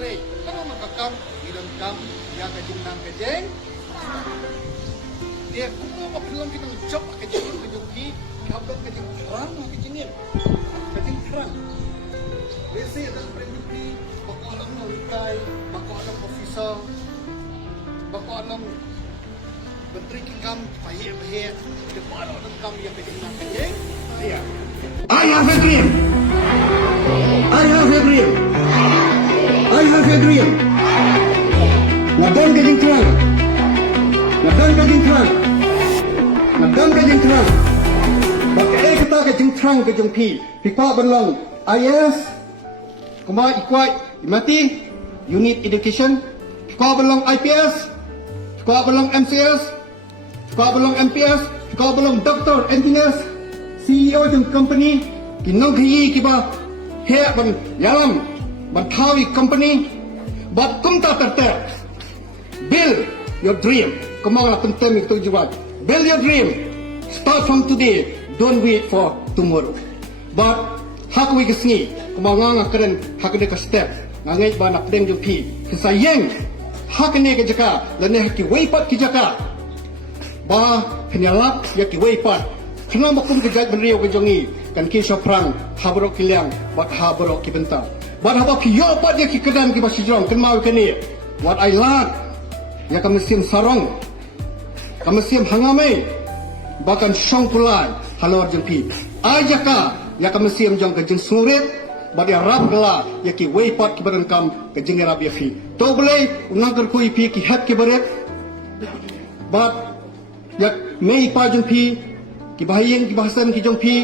straight. Kalau makakam, ilang kam, ya kajing nang kajing. Dia kuno makilang kitang job kajing ki, kabel kajing terang kajingin. Kajing terang. Biasa ada pergi bako alam nolikai, bako alam officer, bako alam menteri kam pahit, depan alam kam yang kajing nang kajing. Ya. I have a dream. I have a dream. I have a dream. Nadang kajing terang. Nadang kajing terang. Nadang kajing terang. Bakai kita kajing terang kajing pi. Pikwa berlong. IS. Kuma ikwai. Mati. You need education. Pikwa berlong IPS. Pikwa berlong MCS. Pikwa berlong MPS. Pikwa berlong doctor, engineers. CEO ng company, kinonghiyi kiba, he ban yalam, ban thawi company, but kumta terte, build your dream. Kumang na pentem itu juga, build your dream. Start from today, don't wait for tomorrow. But hak we kesni, kumang nga keren hak de ka step, ngangai ba nak deng jupi, kesayang hak ne ke jaka, lene haki weipat ki jaka, ba penyalap ya ki weipat. Kenapa makum kejat beriau kejongi kan kisah perang habarok kiliang buat habarok kibenta buat haba piyo pat dia kikedam ki basijong kenmau kini what I like ya kamesim sarong kamesim hangame bahkan songkulai halor jengpi ajaka ya kamesim jong ke jeng surit buat dia rap gela ya ki weipat ki berengkam ke jeng rabi fi to boleh unang kerkui pi ki hat ki beret buat ya mei pa jengpi kibahayan kibahasan kijong pi